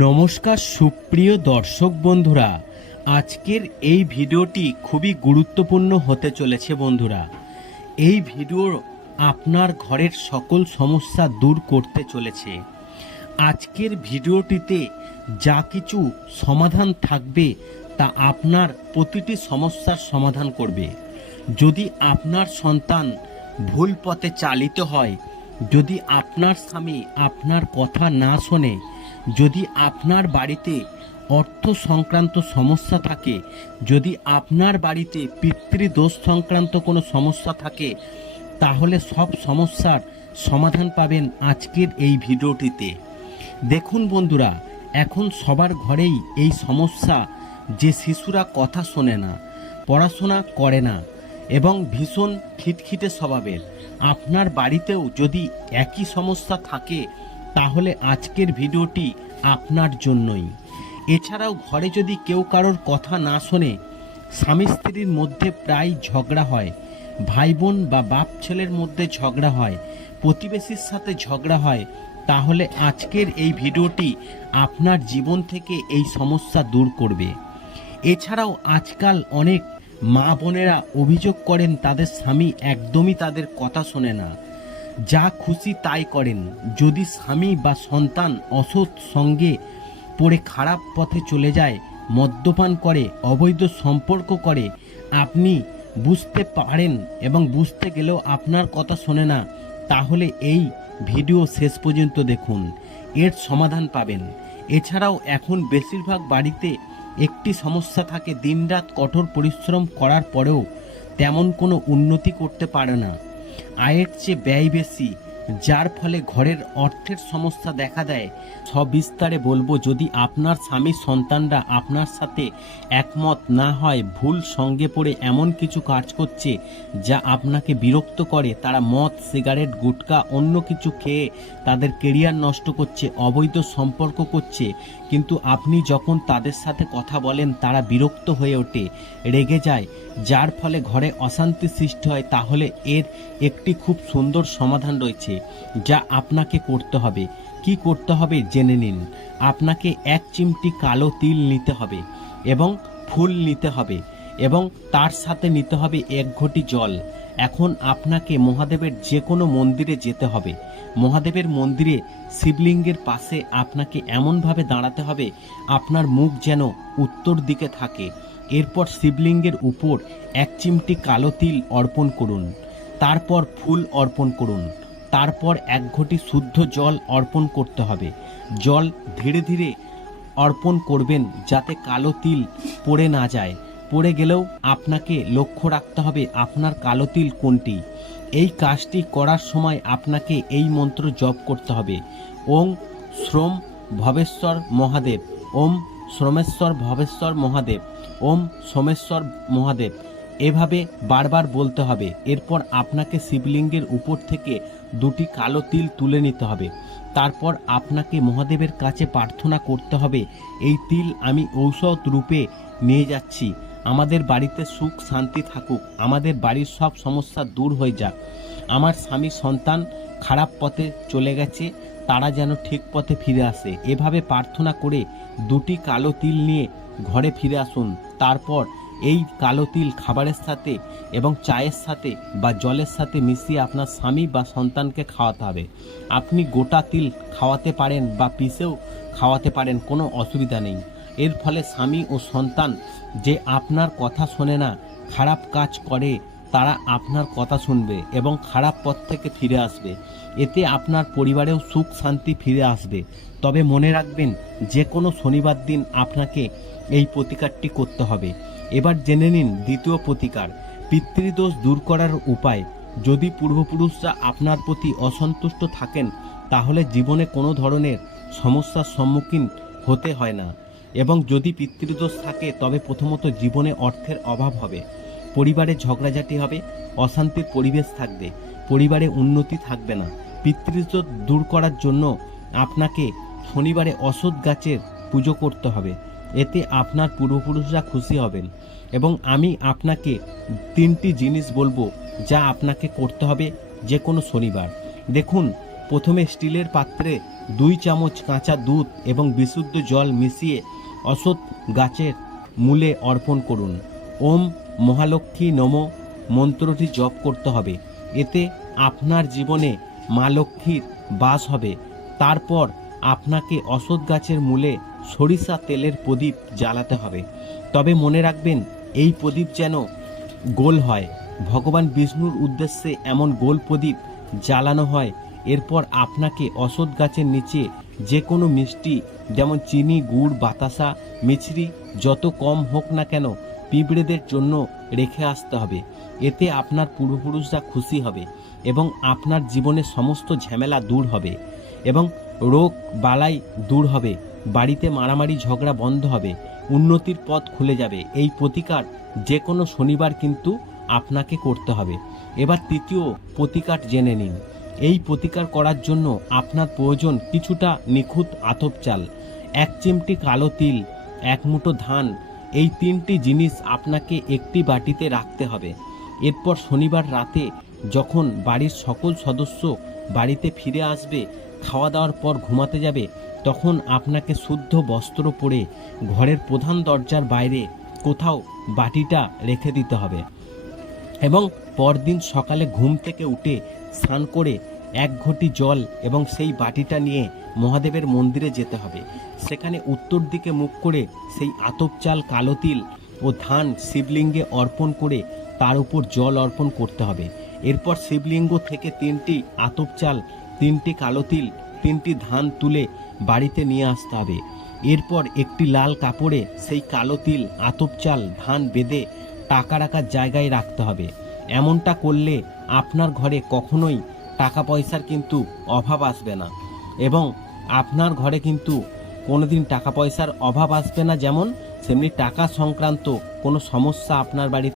নমস্কার সুপ্রিয় দর্শক বন্ধুরা, আজকের এই ভিডিওটি খুবই গুরুত্বপূর্ণ হতে চলেছে বন্ধুরা। এই ভিডিও আপনার ঘরের সকল সমস্যা দূর করতে চলেছে। আজকের ভিডিওটিতে যা কিছু সমাধান থাকবে তা আপনার প্রতিটি সমস্যার সমাধান করবে। যদি আপনার সন্তান ভুল পথে চালিত হয় যদি আপনার স্বামী আপনার কথা না শোনে, যদি আপনার বাড়িতে অর্থ সংক্রান্ত সমস্যা থাকে, যদি আপনার বাড়িতে পিতৃদোষ সংক্রান্ত কোনো সমস্যা থাকে, তাহলে সব সমস্যার সমাধান পাবেন আজকের এই ভিডিওটিতে। দেখুন বন্ধুরা, এখন সবার ঘরেই এই সমস্যা যে শিশুরা কথা শোনে না, পড়াশোনা করে না এবং ভীষণ খিটখিটে স্বভাবের। আপনার বাড়িতেও যদি একই সমস্যা থাকে, তাহলে আজকের ভিডিওটি আপনার জন্যই। এছাড়াও ঘরে যদি কেউ কারোর কথা না শোনে, স্বামী স্ত্রীর মধ্যে প্রায় ঝগড়া হয় ভাই বোন বা বাপ ছেলের মধ্যে ঝগড়া হয়, প্রতিবেশীর সাথে ঝগড়া হয়, তাহলে আজকের এই ভিডিওটি আপনার জীবন থেকে এই সমস্যা দূর করবে। এছাড়াও আজকাল অনেক মা বোনেরা অভিযোগ করেন তাদের স্বামী একদমই তাদের কথা শোনে না। যা খুশি তাই করেন। যদি স্বামী বা সন্তান অসৎ সঙ্গে পড়ে খারাপ পথে চলে যায়, মদ্যপান করে, অবৈধ সম্পর্ক করে, আপনি বুঝতে পারেন এবং বুঝতে গেলেও আপনার কথা শোনে না, তাহলে এই ভিডিও শেষ পর্যন্ত দেখুন। এর সমাধান পাবেন। এছাড়াও এখন বেশিরভাগ বাড়িতে একটি সমস্যা থাকে, দিনরাত কঠোর পরিশ্রম করার পরেও তেমন কোনো উন্নতি করতে পারে না। আয়ের চেয়ে ব্যয় বেশি। যার ফলে ঘরের অর্থের সমস্যা দেখা দেয়। সবিস্তারে বলব, যদি আপনার স্বামী সন্তানরা আপনার সাথে একমত না হয়, ভুল সঙ্গে পড়ে এমন কিছু কাজ করছে যা আপনাকে বিরক্ত করে, তারা মদ, সিগারেট, গুটকা, অন্য কিছু খেয়ে তাদের কেরিয়ার নষ্ট করছে, অবৈধ সম্পর্ক করছে, কিন্তু আপনি যখন তাদের সাথে কথা বলেন, তারা বিরক্ত হয়ে ওঠে, রেগে যায়। যার ফলে ঘরে অশান্তি সৃষ্টি হয়, তাহলে এর একটি খুব সুন্দর সমাধান রয়েছে। যা আপনাকে করতে হবে। কি করতে হবে জেনে নিন। আপনাকে এক চিমটি কালো তিল নিতে হবে এবং ফুল নিতে হবে এবং তার সাথে নিতে হবে এক ঘটি জল। এখন আপনাকে মহাদেবের যে কোনো মন্দিরে যেতে হবে। মহাদেবের মন্দিরে শিবলিঙ্গের পাশে আপনাকে এমনভাবে দাঁড়াতে হবে, আপনার মুখ যেন উত্তর দিকে থাকে। এরপর শিবলিঙ্গের উপর এক চিমটি কালো তিল অর্পণ করুন। তারপর ফুল অর্পণ করুন। তারপর এক ঘটি শুদ্ধ জল অর্পণ করতে হবে। জল ধীরে ধীরে অর্পণ করবেন যাতে কালো তিল পড়ে না যায়। পড়ে গেলেও আপনাকে লক্ষ্য রাখতে হবে আপনার কালো তিল কোনটি। এই কাজটি করার সময় আপনাকে এই মন্ত্র জপ করতে হবে। ওং শ্রম ভবেশ্বর মহাদেব, ওম শ্রমেশ্বর ভবেশ্বর মহাদেব, ওম সোমেশ্বর মহাদেব। এভাবে বারবার বলতে হবে, এরপর আপনাকে শিবলিঙ্গের উপর থেকে দুটি কালো তিল তুলে নিতে হবে। তারপর আপনাকে মহাদেবের কাছে প্রার্থনা করতে হবে, এই তিল আমি ঔষধ রূপে নিয়ে যাচ্ছি। আমাদের বাড়িতে সুখ শান্তি থাকুক, আমাদের বাড়ির সব সমস্যা দূর হয়ে যাক। আমার স্বামী সন্তান খারাপ পথে চলে গেছে, তারা যেন ঠিক পথে ফিরে আসে। এভাবে প্রার্থনা করে দুটি কালো তিল নিয়ে ঘরে ফিরে আসুন। তারপর এই কালো তিল খাবারের সাথে এবং চায়ের সাথে বা জলের সাথে মিশিয়ে আপনার স্বামী বা সন্তানকে খাওয়াতে হবে। আপনি গোটা তিল খাওয়াতে পারেন বা পিসেও খাওয়াতে পারেন, কোনো অসুবিধা নেই। এর ফলে স্বামী ও সন্তান যে আপনার কথা শোনে না, খারাপ কাজ করে, তারা আপনার কথা শুনবে এবং খারাপ পথ থেকে ফিরে আসবে। এতে আপনার পরিবারেও সুখ শান্তি ফিরে আসবে। তবে মনে রাখবেন, যে কোনো শনিবার দিন আপনাকে এই প্রতিকারটি করতে হবে। এবার জেনে নিন দ্বিতীয় প্রতিকার। পিতৃদোষ দূর করার উপায়। যদি পূর্বপুরুষরা আপনার প্রতি অসন্তুষ্ট থাকেন, তাহলে জীবনে কোনো ধরনের সমস্যার সম্মুখীন হতে হয় না। এবং যদি পিতৃদোষ থাকে, তবে প্রথমত জীবনে অর্থের অভাব হবে। পরিবারে ঝগড়াঝাটি হবে, অশান্তির পরিবেশ থাকবে, পরিবারে উন্নতি থাকবে না। পিতৃদোষ দূর করার জন্য আপনাকে শনিবারে অসৎ গাছের পুজো করতে হবে। এতে আপনার পূর্বপুরুষরা খুশি হবেন এবং আমি আপনাকে তিনটি জিনিস বলব যা আপনাকে করতে হবে যে কোনো শনিবার। দেখুন, প্রথমে স্টিলের পাত্রে দুই চামচ কাঁচা দুধ এবং বিশুদ্ধ জল মিশিয়ে অসৎ গাছের মূলে অর্পণ করুন। ওম মহালক্ষ্মী নম মন্ত্রটি জপ করতে হবে। এতে আপনার জীবনে মা লক্ষ্মীর বাস হবে। তারপর আপনাকে অসৎ গাছের মূলে সরিষা তেলের প্রদীপ জ্বালাতে হবে। তবে মনে রাখবেন, এই প্রদীপ যেন গোল হয়। ভগবান বিষ্ণুর উদ্দেশ্যে এমন গোল প্রদীপ জ্বালানো হয়। এরপর আপনাকে অসৎ গাছের নিচে যে কোনো মিষ্টি, যেমন চিনি, গুড়, বাতাসা, মিছরি, যত কম হোক না কেন পিঁপড়েদের জন্য রেখে আসতে হবে। এতে আপনার পূর্বপুরুষরা খুশি হবে এবং আপনার জীবনের সমস্ত ঝামেলা দূর হবে এবং রোগ বালাই দূর হবে। বাড়িতে মারামারি ঝগড়া বন্ধ হবে, উন্নতির পথ খুলে যাবে। এই প্রতিকার যে কোনো শনিবার কিন্তু আপনাকে করতে হবে। এবার তৃতীয় প্রতিকার জেনে নিন। এই প্রতিকার করার জন্য আপনার প্রয়োজন কিছুটা নিখুঁত আতপ চাল, এক চিমটি কালো তিল, এক মুঠো ধান। এই তিনটি জিনিস আপনাকে একটি বাটিতে রাখতে হবে। এরপর শনিবার রাতে যখন বাড়ির সকল সদস্য বাড়িতে ফিরে আসবে খাওয়া দাওয়ার পর ঘুমাতে যাবে, তখন আপনাকে শুদ্ধ বস্ত্র পরে ঘরের প্রধান দরজার বাইরে কোথাও বাটিটা রেখে দিতে হবে এবং পরদিন সকালে ঘুম থেকে উঠে স্নান করে এক ঘটি জল এবং সেই বাটিটা নিয়ে মহাদেবের মন্দিরে যেতে হবে। সেখানে উত্তর দিকে মুখ করে সেই আতপ চাল, কালো তিল ও ধান শিবলিঙ্গে অর্পণ করে তার উপর জল অর্পণ করতে হবে। এরপর শিবলিঙ্গ থেকে তিনটি আতপ চাল তিনটি কালো তিল, তিনটি ধান তুলে বাড়িতে নিয়ে আসতে হবে। এরপর একটি লাল কাপড়ে সেই কালো তিল, আতপ চাল, ধান বেঁধে টাকা রাখার জায়গায় রাখতে হবে। এমনটা করলে আপনার ঘরে কখনোই টাকা পয়সার কিন্তু অভাব আসবে না এবং আপনার ঘরে কিন্তু কোনোদিন টাকা পয়সার অভাব আসবে না। যেমন সেমনি টাকা সংক্রান্ত কোনো সমস্যা আপনার বাড়িতে